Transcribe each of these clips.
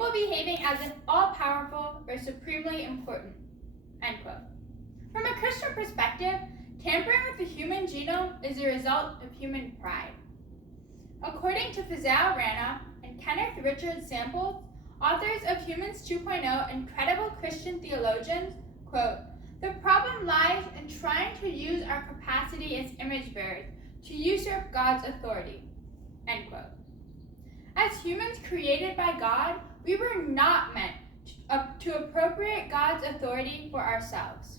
people behaving as if all-powerful or supremely important, end quote. From a Christian perspective, tampering with the human genome is a result of human pride. According to Fazal Rana and Kenneth Richard Samples, authors of Humans 2.0 and credible Christian theologians, quote, "The problem lies in trying to use our capacity as image bearers to usurp God's authority," end quote. As humans created by God, we were not meant to appropriate God's authority for ourselves.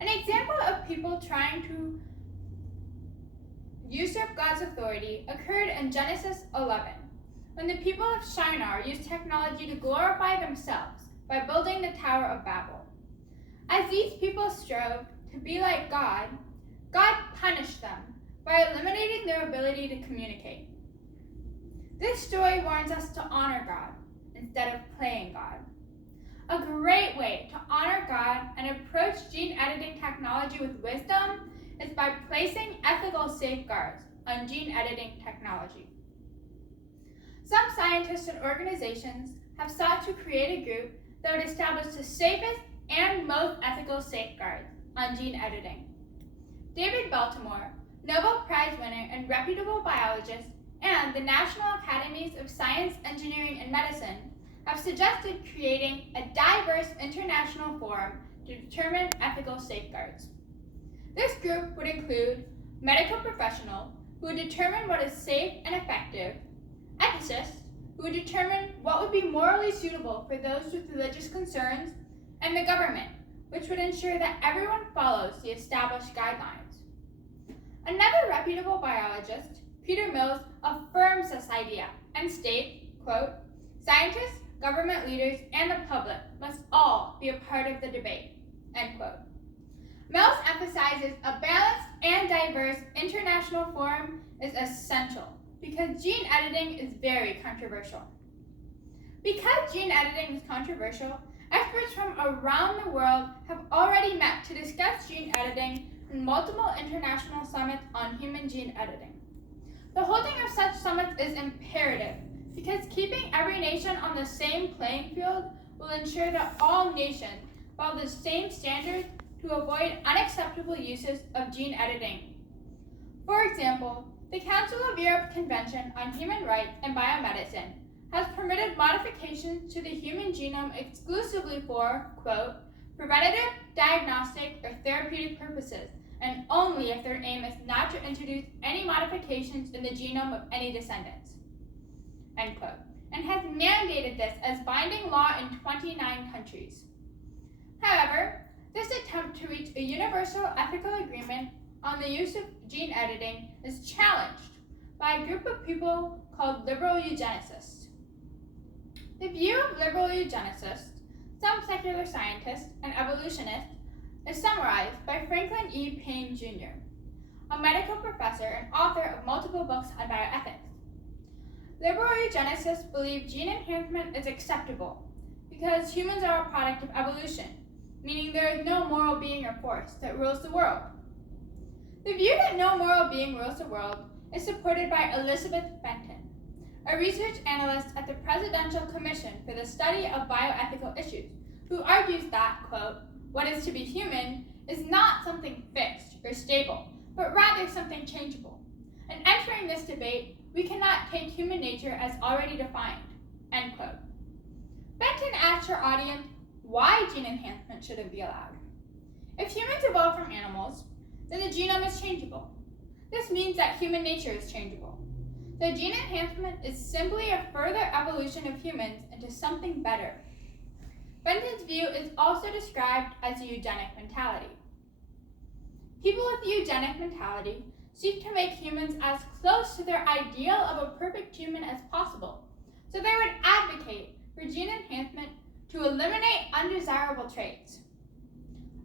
An example of people trying to usurp God's authority occurred in Genesis 11, when the people of Shinar used technology to glorify themselves by building the Tower of Babel. As these people strove to be like God, God punished them by eliminating their ability to communicate. This story warns us to honor God instead of playing God. A great way to honor God and approach gene editing technology with wisdom is by placing ethical safeguards on gene editing technology. Some scientists and organizations have sought to create a group that would establish the safest and most ethical safeguards on gene editing. David Baltimore, Nobel Prize winner and reputable biologist, and the National Academies of Science, Engineering, and Medicine have suggested creating a diverse international forum to determine ethical safeguards. This group would include medical professionals who would determine what is safe and effective, ethicists who would determine what would be morally suitable for those with religious concerns, and the government, which would ensure that everyone follows the established guidelines. Another reputable biologist, Peter Mills, affirms this idea and states, quote, "Scientists, government leaders, and the public must all be a part of the debate," end quote. Mills emphasizes a balanced and diverse international forum is essential because gene editing is very controversial. Because gene editing is controversial, experts from around the world have already met to discuss gene editing in multiple international summits on human gene editing. The holding of such summits is imperative because keeping every nation on the same playing field will ensure that all nations follow the same standards to avoid unacceptable uses of gene editing. For example, the Council of Europe Convention on Human Rights and Biomedicine has permitted modifications to the human genome exclusively for, quote, "preventative, diagnostic, or therapeutic purposes, and only if their aim is not to introduce any modifications in the genome of any descendants," end quote, and has mandated this as binding law in 29 countries. However, this attempt to reach a universal ethical agreement on the use of gene editing is challenged by a group of people called liberal eugenicists. The view of liberal eugenicists, some secular scientists, and evolutionists is summarized by Franklin E. Payne Jr., a medical professor and author of multiple books on bioethics. Liberal eugenicists believe gene enhancement is acceptable because humans are a product of evolution, meaning there is no moral being or force that rules the world. The view that no moral being rules the world is supported by Elizabeth Benton, a research analyst at the Presidential Commission for the Study of Bioethical Issues, who argues that, quote, "what is to be human is not something fixed or stable, but rather something changeable. In entering this debate, we cannot take human nature as already defined," end quote. Benton asked her audience why gene enhancement shouldn't be allowed. If humans evolved from animals, then the genome is changeable. This means that human nature is changeable. So gene enhancement is simply a further evolution of humans into something better. Benton's view is also described as a eugenic mentality. People with the eugenic mentality seek to make humans as close to their ideal of a perfect human as possible, so they would advocate for gene enhancement to eliminate undesirable traits.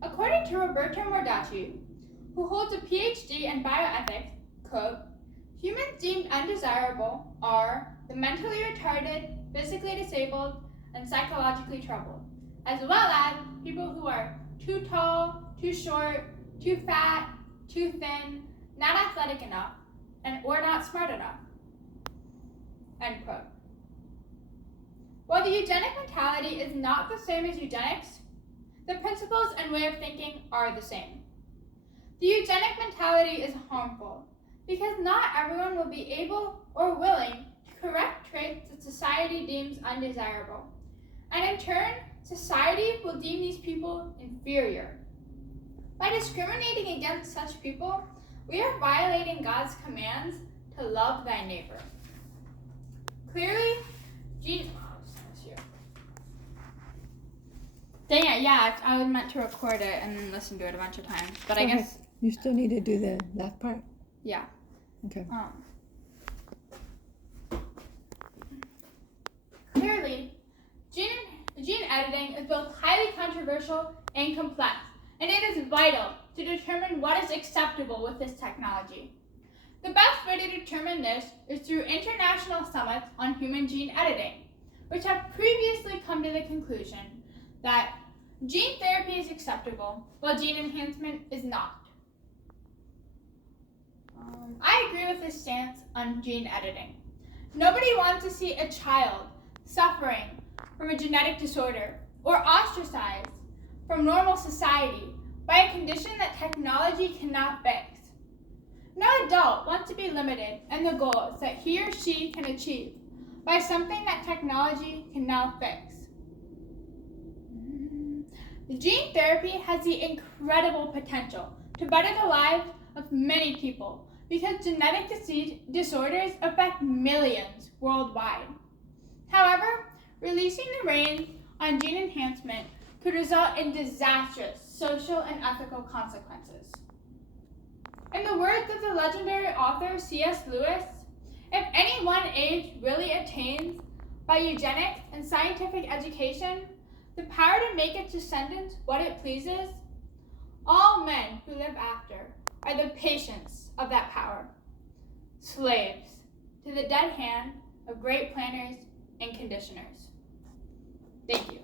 According to Roberto Mordaci, who holds a PhD in bioethics, quote, "humans deemed undesirable are the mentally retarded, physically disabled, and psychologically troubled, as well as people who are too tall, too short, too fat, too thin, not athletic enough, or not smart enough," end quote. While the eugenic mentality is not the same as eugenics, the principles and way of thinking are the same. The eugenic mentality is harmful because not everyone will be able or willing to correct traits that society deems undesirable, and in turn, society will deem these people inferior. By discriminating against such people, we are violating God's commands to love thy neighbor. Clearly, Dang it, yeah, I was meant to record it and then listen to it a bunch of times, but I guess... You still need to do that part? Yeah. Okay. Clearly, gene editing is both highly controversial and complex, and it is vital to determine what is acceptable with this technology. The best way to determine this is through international summits on human gene editing, which have previously come to the conclusion that gene therapy is acceptable, while gene enhancement is not. I agree with this stance on gene editing. Nobody wants to see a child suffering from a genetic disorder or ostracized from normal society by a condition that technology cannot fix. No adult wants to be limited in the goals that he or she can achieve by something that technology can now fix. Gene therapy has the incredible potential to better the lives of many people because genetic disorders affect millions worldwide. However, releasing the reins on gene enhancement could result in disastrous social and ethical consequences. In the words of the legendary author C.S. Lewis, if any one age really attains, by eugenics and scientific education, the power to make its descendants what it pleases, all men who live after are the patients of that power, slaves to the dead hand of great planners and conditioners. Thank you.